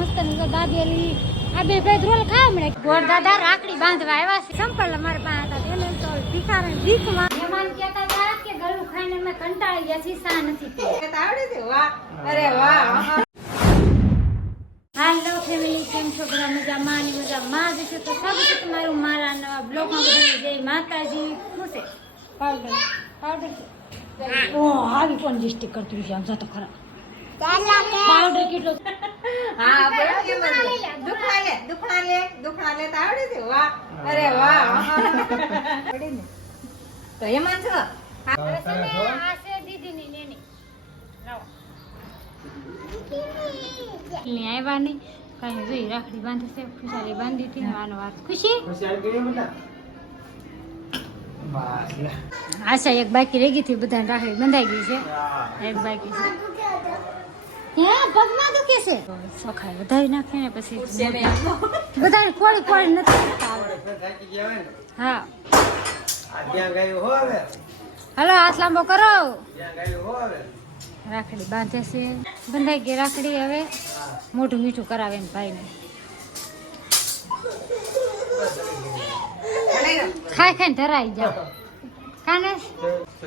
મસ્તની દાબેલી. આ બે ભાઈ ધ્રોલ ખાવા મળે. ગોળ દાદા રાખડી બાંધવા આવ્યા છે. સંપલ અમારે પાસે હતા. એને તો ભિખારણ ભીખમાં. મહેમાન કહેતા હતા કે ગળું ખાઈને મેં કંટાળી ગયા છીએ સા નથી. આવડે છે? વાહ. અરે વાહ હાલો ફેમિલી કેમ છો? બધા મજામાં? અને મજામાં જ છો. તો સ્વાગત છે તમારું મારા નવા બ્લોગમાં બધાને. જય માતાજી. શું છે? પાવડર પાવડર ઓ હાલ કોણ ડિસ્ટ્રિક્ટ કરતું છે. આમ તો ખરા. પાવડર કેટલો હા બરાબર. એમ જ છે. દુખણા લે. દુખણા લે દુખણા લે તો આવડે છે. વાહ. અરે વાહ. આવડે ને. તો એમાં છો હવે છે ને આ છે દીદીની નેની. લાવો. એટલે આવ્યા નહીં કાંઈ જોઈ રાખડી બાંધી છે ખુશાલી બાંધી હતી આનો વાત. ખુશી? આશા એક બાકી રહી ગઈ હતી બધા રાખડી બંધાઈ ગઈ છે. એક બાકી છે. હે પગમાં દુખે છે? સખાય વધારી નાખે ને પછી બધાને કોળી કોળી નથી. હા. હાલો હાથ લાંબો કરો. રાખડી બાંધે છે. બંધાઈ ગઈ રાખડી હવે. મોઢું મીઠું કરાવે ને ભાઈને. ખાઈ ખાઈને ધરાઈ જાઓ. કાને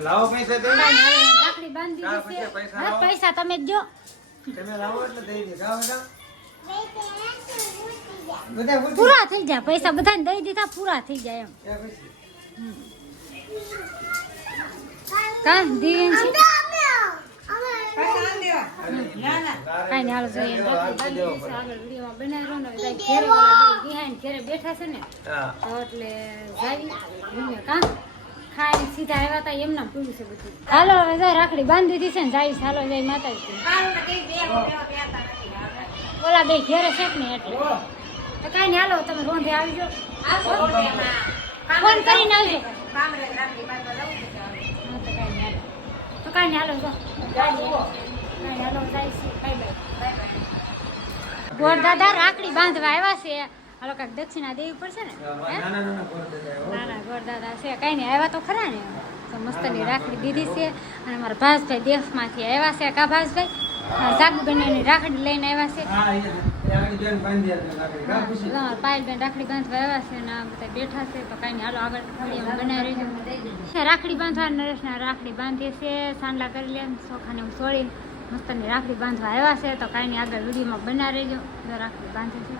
લાવો પૈસા રાખડી બાંધી હા, દીધી છે. પૈસા તમે જ જો તમે લાવો એટલે દઈ દે. ગાવ ગાવ બધા પૂરા થઈ જાય. પૈસા બધાને દઈ દીધા પૂરા થઈ જાય એમ. કા છે. કાંઈ નહીં હાલો જોઈએ. આગળ વિડીયોમાં. બનાવી રહ્યો ને ઘેરે ઓલા બે વિહાઈને ઘેરે બેઠા છે ને. એટલે જાવી. કા ખાઈને સીધા આવ્યા હતા એમના પીવું છે બધું. હાલો હવે જાય રાખડી બાંધી દીધી છે ને જાય હાલો જાય માતાજી. આવડે. ઓલા બે ઘેરે છે ને એટલે? તો કાંઈ નહીં હાલો તમે રોંધે આવી જાઓ. આવશો ને એમાં. ફોન કરીને આવજો. તો કાંઈ નહીં હાલો. તો કાંઈ નહીં હાલો જો ગોળ દાદા રાખડી બાંધવા આવ્યા છે. હાલો કાંઈક દક્ષિણા દેવી પડશે ને? ના. ના ના ગોરદાદા છે. કઈ નહીં આવ્યા તો ખરા ને. તો મસ્તની રાખડી દીધી છે. અને મારા ભાસભાઈ દેશમાંથી આવ્યા છે. કા ભાસભાઈ? સાગુબેનની રાખડી લઈને આવ્યા છે. બેન પાયલબેન રાખડી બાંધવા આવ્યા છે અને બધા બેઠા છે. તો કઈ હાલો આગળ બનાવી રહીશું રાખડી બાંધવા નરેશના રાખડી બાંધીએ છે. સાંડલા કરી લે ચોખાને હું સોળી. મસ્તની રાખડી બાંધવા આવ્યા છે. તો કાંઈ નહીં આગળ વિડીયોમાં બનાવી રહેજો રાખડી બાંધે છે.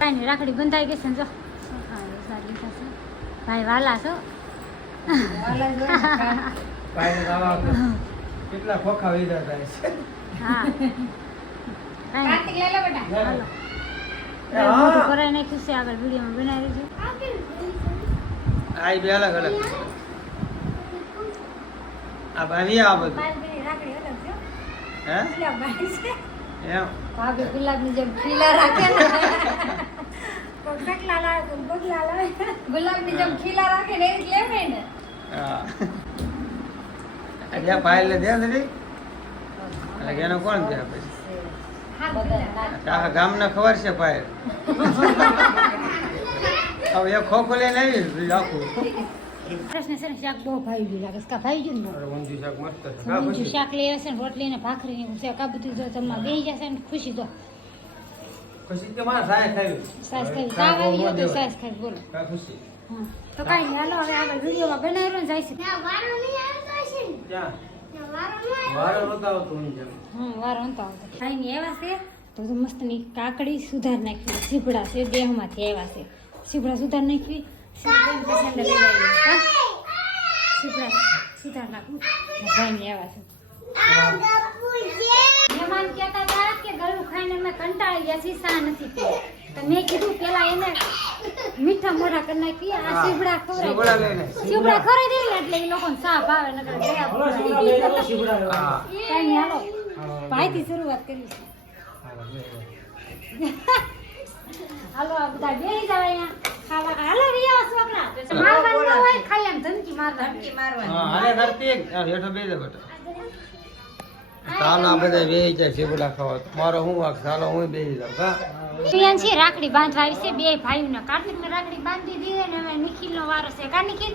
કાંઈ રાખડી બંધાઈ ગઈ છે ને સારી ભાઈ વાલા છો. કેટલા ખોખા વીધા થાય છે. હા. કાર્તિક લઈ લો બેટા હાલો એ હા. મોટું કરાવી નાખ્યું છે આગળ વિડીયોમાં બનાવી રહેજો આ બે અલગ અલગ આ બાંધી આ બધું રાખડી અલગ છે. હે એમ. ભાભી ગુલાબની જેમ ખીલા રાખે ને. લાવે કોઈ બગલા લાવે ગુલાબની જેમ ખીલા રાખે ને એવી જ લેવાય ને. હા. આજે પાયલ દે એટલે એનો કોણ દે પછી? આખા ગામને ખબર છે પાયલ હવે એ ખોખો લઈને આવી આખું. પ્રશ્ન શાક બહુ ભાઈ ગયું લાગે કા ગયું ને? શાક મસ્ત લઈ આવશે ને રોટલી ને ભાખરી ને શાક આ બધું જો જમવા બેસી જશે ને ખુશી તો. ખુશી કે માં સાય ખાવી સાસ ખાવી કા તાવ આવી તો સાસ ખાવી બોલો. કા ખુશી. તો કાઈ હાલો હવે આગળ વિડીયોમાં બનાવી રહ્યો ને જાય છે. ક્યાં? વારો નતો આવતો ઊંધિયું. હમ વારો નતો આવતો. ખાઈને એવા છે. તો તો મસ્તની કાકડી સુધાર નાખવી સીપડા છે દેહમાંથી આવ્યા છે. સીપડા સુધાર હા? સીપડા સુધાર નાખવું ભાઈને આવ્યા છે. મહેમાન કહેતા હતા કે ગળું ખાઈને અમે કંટાળી ગયા છીએ સા નથી તો મેં કીધું પેલા એને મીઠા મોઢા કરી નાખી આ ખવડાવી લઈને. સીવડા ખવડાવી દે એટલે એ લોકોને સા ભાવે નકર ગયા કાંઈ નહીં હાલો. ભાઈથી શરૂઆત કરી છે. હાલો આ બધા બેસી જાવ અહીંયા. ખાવા હાલો રિયા છોકરા મારવાનું હોય ખાલી આમ ધમકી મારવાની. ધમકી મારવા હા હાલે ધરતી હેઠો બેસે બેટા. આ બધા બેસી જાય ખાવા મારો હું વાક સાલો હું બેસી જાઉં કા? પ્રિયાન છે રાખડી બાંધવા આવી છે બે ભાઈઓને કાર્તિકને રાખડી બાંધી દીધી અને હવે નિખિલનો વારો છે. કા નિખિલ?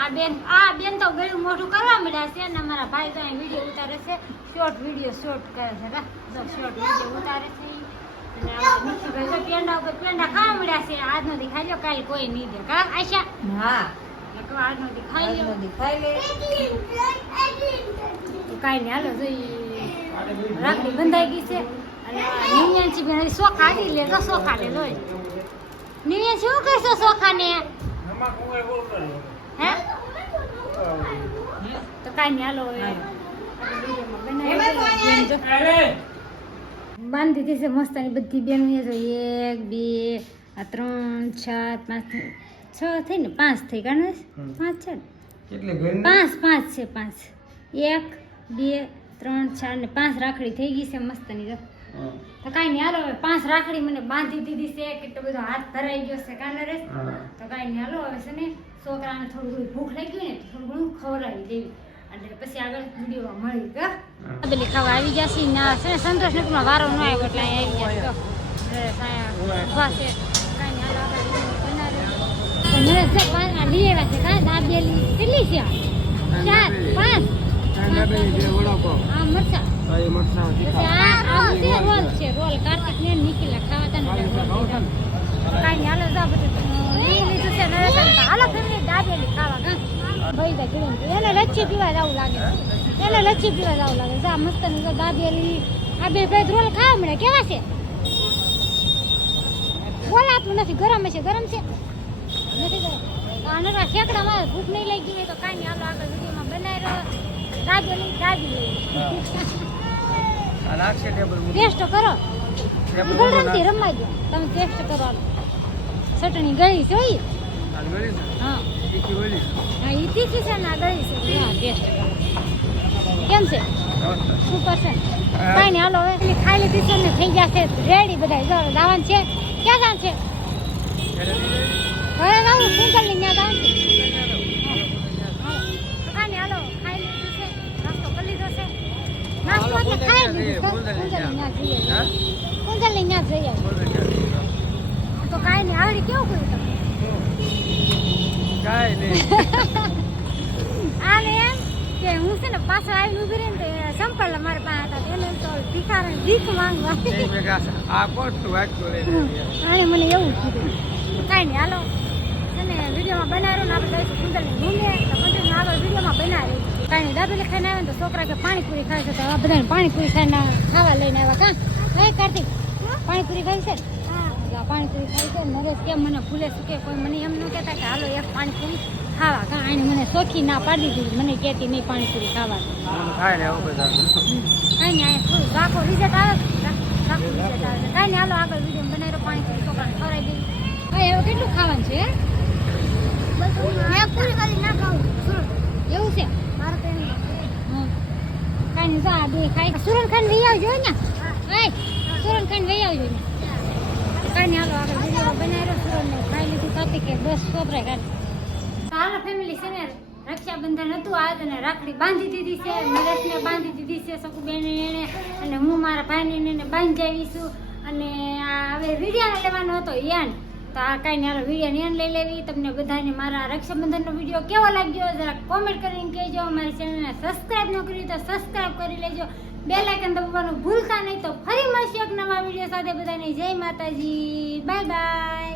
આ બેન આ બેન તો ગળું મોઢું કરવા મળ્યા છે અને અમારા ભાઈ તો અહીં વીડિયો ઉતારે છે. શોર્ટ વીડિયો શોર્ટ કરે છે કા? શોર્ટ વીડિયો ઉતારે છે અને તો પેંડા ઉપર પેંડા ખાવા મળ્યા છે. આજનો દી ખાઈ લો કાલે કોઈ નહીં દે કા? આશા? હા. આજનો દી લો આજનો લે. કાંઈ નહીં હાલો જોઈ રાખડી બંધાઈ ગઈ છે. અને નિવ્યાંશી બેન હજી સોખા આડી લે તો સોખા લે નિવ્યાંશી શું કહેશો સોખાને? હે તો કાંઈ નહીં હાલો. બાંધી દીધી છે મસ્ત બધી બેનો જો એક બે આ ત્રણ ચાર પાંચ છ થઈ ને પાંચ થઈ કારણ. પાંચ છે પાંચ પાંચ છે પાંચ. એક બે ત્રણ ચાર ને પાંચ રાખડી થઈ ગઈ છે મસ્તની જો. તો કાંઈ નહીં હાલો હવે પાંચ રાખડી મને બાંધી દીધી છે કેટલો બધો હાથ ભરાઈ ગયો છે કાને રે તો કાંઈ નહીં હાલો હવે છે ને છોકરાને થોડું ઘણું ભૂખ લાગી ને થોડું ઘણું ખવડાવી દેવી. અને પછી આગળ વીડિયો મળી ગયો પેલી ખાવા આવી ગયા છે ના છે ને સંતોષ નગરમાં વારો ન આવ્યો એટલે અહીંયા આવી ગયા ઊભા છે. કાંઈ નહીં હાલો નરેશ પાંચ લઈ આવ્યા છે કાંઈ દાબેલી કેટલી છે? ચાર પાંચ. એને લચ્છી પીવા જવું લાગે એને લચ્છી પીવા જવું લાગે જા મસ્તની દાબેલી આ ભાઈ રોલ ખાવા મળે કેવા છે બોલાતું નથી ગરમ છે ગરમ છે ભૂખ નહીં લાગી હોય તો કાંઈ નહીં હાલો આગળ વિડીયોમાં બનાવી રહ્યો દાબેલી આ નાખશે ટેબલ ટેસ્ટ કરો. ગળરમથી રમાઈ દો. તમે ટેસ્ટ કરો ચટણી ગળી છે ઓય? હા. તીખી ઓલી? હા ઈ તીખી છે ને ગળી છે. હા ટેસ્ટ કરો. કેમ છે. સુપર છે. કાંઈ નહીં હાલો હવે. ખાઈ લીધી છે ને થઈ ગયા છે. રેડી બધા. જો દાવાન છે. ક્યાં જાણ છે? ઘરે જાવું કુંકલની ત્યાં જાણ છે હાલો. તો કાંઈ નહીં હાલો ખાઈ લીધું છે નાસ્તો કરી લીધો છે નાસ્તો એટલે ખાઈ લીધું કુંજલની કુંજલ કુંજલની જઈએ ને? તો કાંઈ નહીં આવડી કેવું કર્યું તમે કાંઈ. આને એમ કે હું છે ને પાછો આવીને ઊભી રહીને તો સંપલ મારા પાસે હતા એને તો ભિખારણ ભીખ માંગવા મને એવું કાંઈ નહીં હાલો છે ને વિડીયોમાં બનાવ્યો ને આપણે કહીશું કુંડલની ઘૂમે તો કન્ટિન્યુ આગળ વિડીયોમાં બનાવી કાંઈ દાબેલી ખાઈને આવે ને તો છોકરા કે પાણીપુરી ખાય છે તો આ બધાને પાણીપુરી ખાઈને ખાવા લઈને આવ્યા. કાં? હે કાર્તિક? પાણીપુરી ખાઈ છે? તો પાણીપુરી ખાઈ છે નરેશ કેમ મને ભૂલે શું કે કોઈ મને એમ ન કહેતા કે હાલો એક પાણીપુરી ખાવા. કાં? આને મને શોખી ના પાડી દીધી. મને કહેતી નહીં પાણીપુરી ખાવા. કાંઈ ને આવું કાંઈ નહીં અહીંયા થોડું રાખો રિઝલ્ટ આવે રાખો રિઝલ્ટ આવે કાંઈ નહીં હાલો આગળ વીડિયો બનાવ્યો પાણીપુરી. છોકરાને ખવડાવી દીધી કાંઈ હવે કેટલું ખાવાનું છે? પૂરી કરી ના ખાવું. એવું છે? નહીં જા બે ખાઈ સુરન ખાન લઈ આવજો ને સુરન ખાન લઈ આવજો ને કાંઈ નહીં હાલો આગળ વીડિયો બનાવી રહ્યો સુરન ખાઈ લીધું ખાતી કે બસ સોપરાય કાઢ હાલો ફેમિલી છે ને રક્ષાબંધન હતું આ તને રાખડી બાંધી દીધી છે નરેશને બાંધી દીધી છે સકુબેન એને અને હું મારા ભાઈને એને બાંધી આવીશું અને હવે વિડીયાને લેવાનો હતો યાન તો આ કાંઈ નહીં વીડિયો વિડીયાને લઈ લેવી. તમને બધાને મારા રક્ષાબંધનનો વીડિયો કેવો લાગ્યો જરા કોમેન્ટ કરીને કહેજો. મારી ચેનલને સબસ્ક્રાઈબ ન કરી તો સબસ્ક્રાઈબ કરી લેજો. બે લાઇકન દબાવવાનું ભૂલતા નહીં તો ફરી મળશે એક નવા વીડિયો સાથે. બધાને જય માતાજી. Bye bye